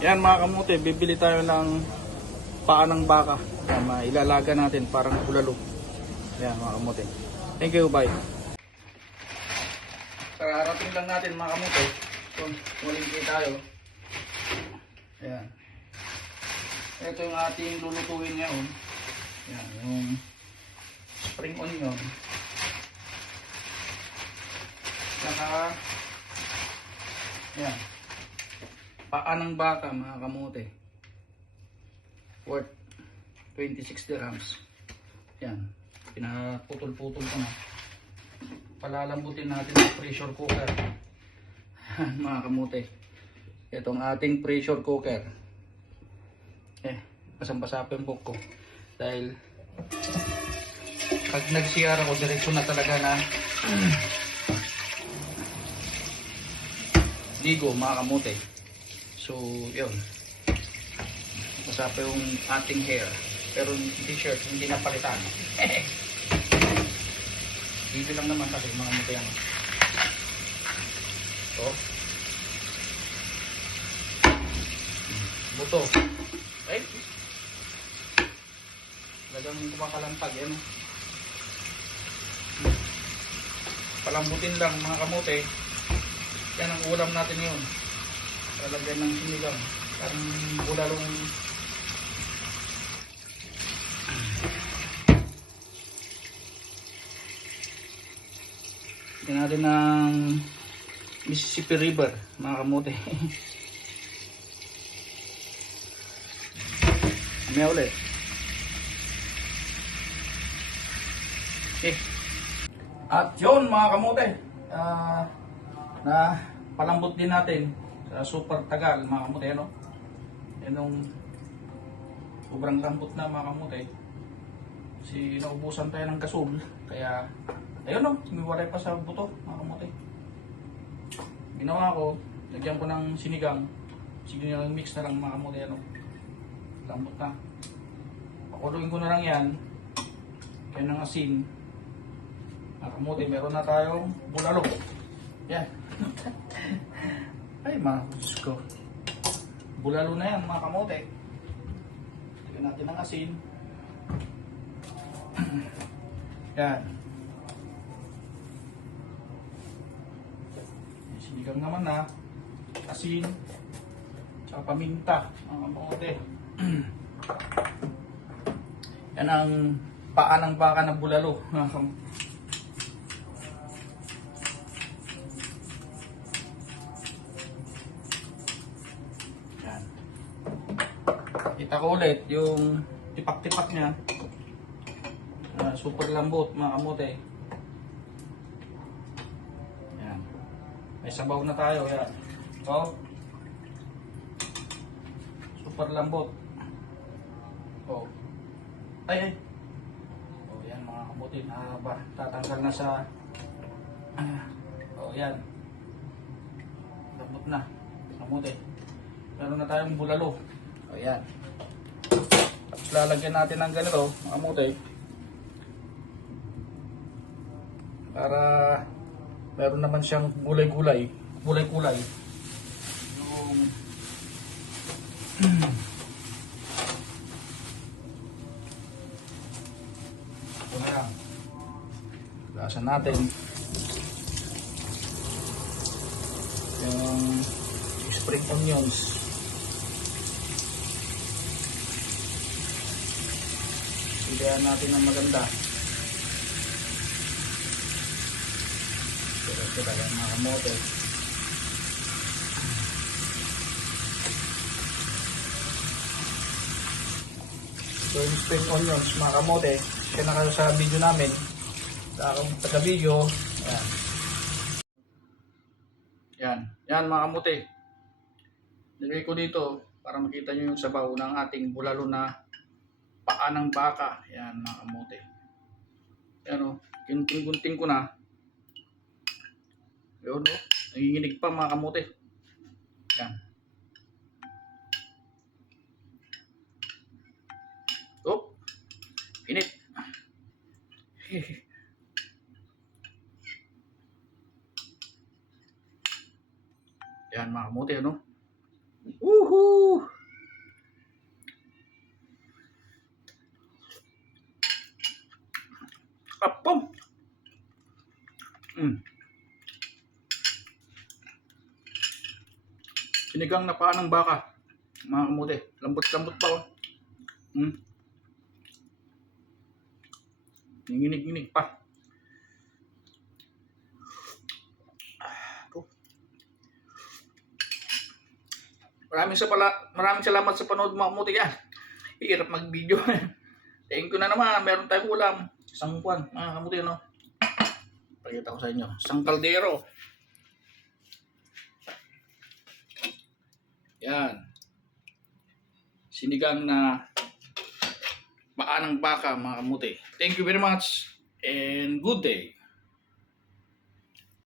Yan mga kamote, bibili tayo ng paa ng baka. Yan, ilalaga natin parang bulalo. Yan mga kamote. Thank you, bye. Kararating lang natin mga kamote. So, malingki tayo. Yan. Ito yung ating lulutuin ngayon. Yan, yung spring onion. Saka, yan, paa ng baka mga kamote. Worth 26 dirhams. Yan, pinaputol-putol ko na. Palalambutin natin sa pressure cooker. Mga kamote. Itong ating pressure cooker. Basang-basa pa yung buhok ko. Dahil pag nag-CR ako, diretso na talaga na ligo mga kamote. So, yun. Basa pa yung ating hair. Pero yung t-shirt, hindi napalitan. Dito lang naman kasi mga kamote yan. So, buto. Ay, talagang kumakalampag yan. Palambutin lang mga kamote. Yan ang ulam natin yun. Lalagyan ng sinigang. Parang bulalong ito natin ng Mississippi River mga kamote. May ulit. At yun mga kamote, na palambot din natin sa super tagal mga kamote, ano? Yan yung sobrang lambot na mga kamote. Kasi naubusan tayo ng gasol, kaya ayun no, sumiwalay pa sa buto mga kamote. Ginawa ko, lagyan ko ng sinigang, sinigang mix na lang mga kamote, ano? Lambot na. Pakuluin ko na lang yan. Kaya ng asin. Mga kamote, meron na tayong bulalo. Yan. Ay mga ko. Bulalo na yan mga kamote. Tignan natin ng asin. Yan. Sinigang naman na. Asin. Tsaka paminta. Mga kamote. Yan ang paa ng baka na bulalo. Yan. Kita ko ulit yung tipak-tipak niya. Super lambot mga kamote. Yan. May sabaw na tayo. Yan. So, super lambot. Oh. Ay. Oh, yan mga kamote. Tatanggal na sa oh, yan. Lambot na. Kamote. Meron na tayong bulalo. Oh, yan. Tapos lalagyan natin ng ganito, mga kamote. Para meron naman siyang gulay-gulay. Gulay-gulay. Yung ito na lang. Gasan natin yung spring onions. Sigayan natin ng maganda. Ito yan mga kamote. So yung spring onions mga kamote, kaya na kayo sa video namin, sa akong taga-video. Yan. Yan mga kamote. Nilagay ko dito para makita nyo yung sabaw ng ating bulalo na paa ng baka. Yan mga kamote. Yan o, gunting-gunting ko na. Yun o, nanginginig pa mga kamote. Yan. Oh, init. Yan mga kamote, ano? Woohoo! Sinigang na paa ng baka. Mga kamote. Lambot-lambot pa oh. Nanginig-nginig pa. Maraming salamat sa panood mga kamote yan. Hirap mag-video. Thank you na naman. Meron tayong ulam. Isang kwan. Mga kamote no. Pakita ko sa inyo. Isang kaldero. Yan. Sinigang na paa ng baka mga kamote. Thank you very much and good day.